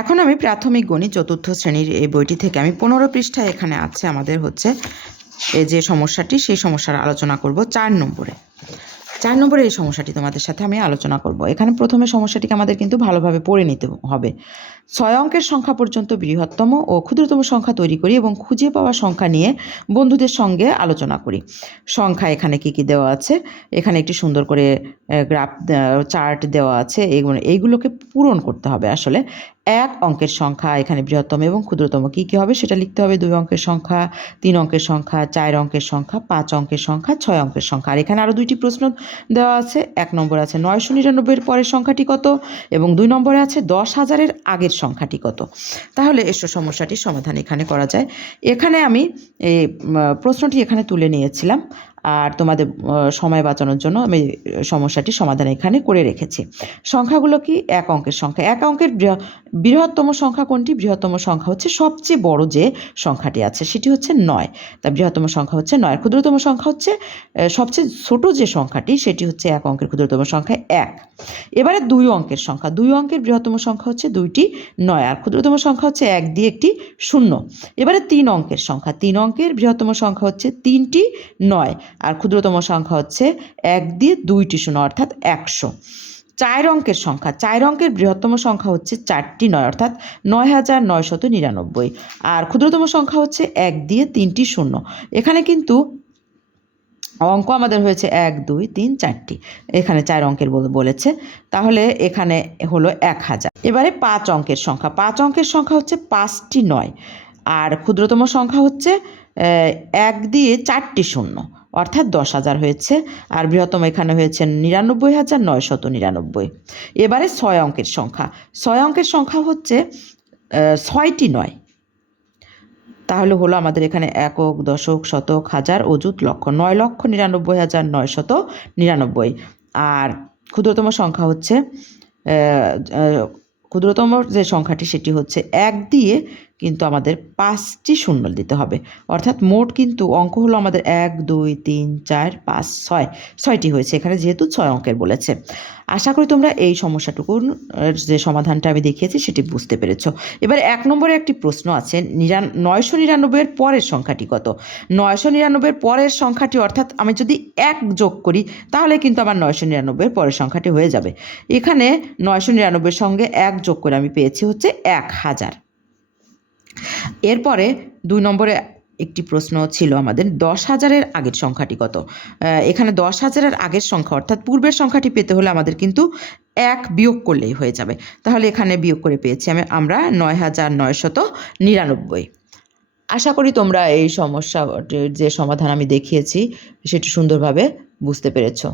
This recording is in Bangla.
এখন আমি প্রাথমিক গণিত চতুর্থ শ্রেণীর এই বইটি থেকে আমি 15 পৃষ্ঠায় এখানে আছে আমাদের হচ্ছে এই যে সমস্যাটি, সেই সমস্যার আলোচনা করব 4 নম্বরে। 4 নম্বরে এই সমস্যাটি তোমাদের সাথে আমি আলোচনা করব। এখানে প্রথমে সমস্যাটিকে আমাদের কিন্তু ভালোভাবে পড়ে নিতে হবে। 6 অঙ্কের সংখ্যা পর্যন্ত বৃহত্তম ও ক্ষুদ্রতম সংখ্যা তৈরি করি এবং খুঁজে পাওয়া সংখ্যা নিয়ে বন্ধুদের সঙ্গে আলোচনা করি। সংখ্যা এখানে কি দেওয়া আছে, এখানে একটি সুন্দর করে গ্রাফ চার্ট দেওয়া আছে, এইগুলোকে পূরণ করতে হবে। আসলে 1 অঙ্কের সংখ্যা এখানে বৃহত্তম এবং ক্ষুদ্রতম কী কী হবে সেটা লিখতে হবে। 2 অঙ্কের সংখ্যা, 3 অঙ্কের সংখ্যা, 4 অঙ্কের সংখ্যা, 5 অঙ্কের সংখ্যা, 6 অঙ্কের সংখ্যা। আর এখানে আরও 2টি প্রশ্ন দেওয়া আছে। 1 নম্বরে আছে 999-এর পরের সংখ্যাটি কত এবং 2 নম্বরে আছে 10,000-এর আগের সংখ্যাটি কত। তাহলে এসব সমস্যাটির সমাধান এখানে করা যায়। এখানে আমি এই প্রশ্নটি এখানে তুলে নিয়েছিলাম, আর তোমাদের সময় বাঁচানোর জন্য আমি সমস্যাটির সমাধান এখানে করে রেখেছি। সংখ্যাগুলো কি? 1 অঙ্কের সংখ্যা। 1 অঙ্কের বৃহত্তম সংখ্যা কোনটি? বৃহত্তম সংখ্যা হচ্ছে সবচেয়ে বড় যে সংখ্যাটি আছে সেটি হচ্ছে 9। তার বৃহত্তম সংখ্যা হচ্ছে 9। ক্ষুদ্রতম সংখ্যা হচ্ছে সবচেয়ে ছোট যে সংখ্যাটি সেটি হচ্ছে 1 অঙ্কের ক্ষুদ্রতম সংখ্যা 1। এবারে 2 অঙ্কের সংখ্যা। 2 অঙ্কের বৃহত্তম সংখ্যা হচ্ছে 2টি 9, আর ক্ষুদ্রতম সংখ্যা হচ্ছে 1 দিয়ে একটি 0। এবারে 3 অঙ্কের সংখ্যা। 3 অঙ্কের বৃহত্তম সংখ্যা হচ্ছে 3টি 9, আর ক্ষুদ্রতম সংখ্যা হচ্ছে 1 দিয়ে 2টি 0, অর্থাৎ 100। 4 অঙ্কের সংখ্যা। 4 অঙ্কের বৃহত্তম সংখ্যা হচ্ছে 4টি 9, অর্থাৎ 9,999, আর ক্ষুদ্রতম সংখ্যা হচ্ছে 1 দিয়ে 3টি 0। এখানে কিন্তু অঙ্ক আমাদের হয়েছে 1, 2, 3, 4টি, এখানে 4 অঙ্কের বলেছে, তাহলে এখানে হলো 1000। এবারে 5 অঙ্কের সংখ্যা। 5 অঙ্কের সংখ্যা হচ্ছে 5টি 9, আর ক্ষুদ্রতম সংখ্যা হচ্ছে 1 দিয়ে 4টি 0, অর্থাৎ 10,000 হয়েছে, আর বৃহত্তম এখানে হয়েছে 99,999। এবারে 6 অঙ্কের সংখ্যা। 6 অঙ্কের সংখ্যা হচ্ছে 6টি 9, তাহলে হলো আমাদের এখানে একক, দশক, শতক, হাজার, অযুত, লক্ষ। 9,99,999। আর ক্ষুদ্রতম সংখ্যা হচ্ছে ক্ষুদ্রতম যে সংখ্যাটি সেটি হচ্ছে 1 দিয়ে কিন্তু আমাদের 5টি 0 দিতে হবে, অর্থাৎ মোট কিন্তু অঙ্ক হলো আমাদের 1, 2, 3, 4, 5, 6, 6টি হয়েছে এখানে, যেহেতু 6 অঙ্কের বলেছে। আশা করি তোমরা এই সমস্যাটুকুর যে সমাধানটা আমি দেখিয়েছি সেটি বুঝতে পেরেছ। এবার 1 নম্বরে একটি প্রশ্ন আছে, 999-এর পরের সংখ্যাটি কত? 999-এর পরের সংখ্যাটি, অর্থাৎ আমি যদি 1 যোগ করি তাহলে কিন্তু আমার 999-এর পরের সংখ্যাটি হয়ে যাবে। এখানে 999-এর সঙ্গে 1 যোগ করে আমি পেয়েছি হচ্ছে 1000। এরপরে 2 নম্বরে একটি প্রশ্ন ছিল আমাদের 10,000-এর আগের সংখ্যাটি কত। এখানে 10,000-এর আগের সংখ্যা, অর্থাৎ পূর্বের সংখ্যাটি পেতে হলে আমাদের কিন্তু 1 বিয়োগ করলেই হয়ে যাবে। তাহলে এখানে বিয়োগ করে পেয়েছি আমরা 9,999। আশা করি তোমরা এই সমস্যাটির যে সমাধান আমি দেখিয়েছি সেটি সুন্দরভাবে বুঝতে পেরেছো।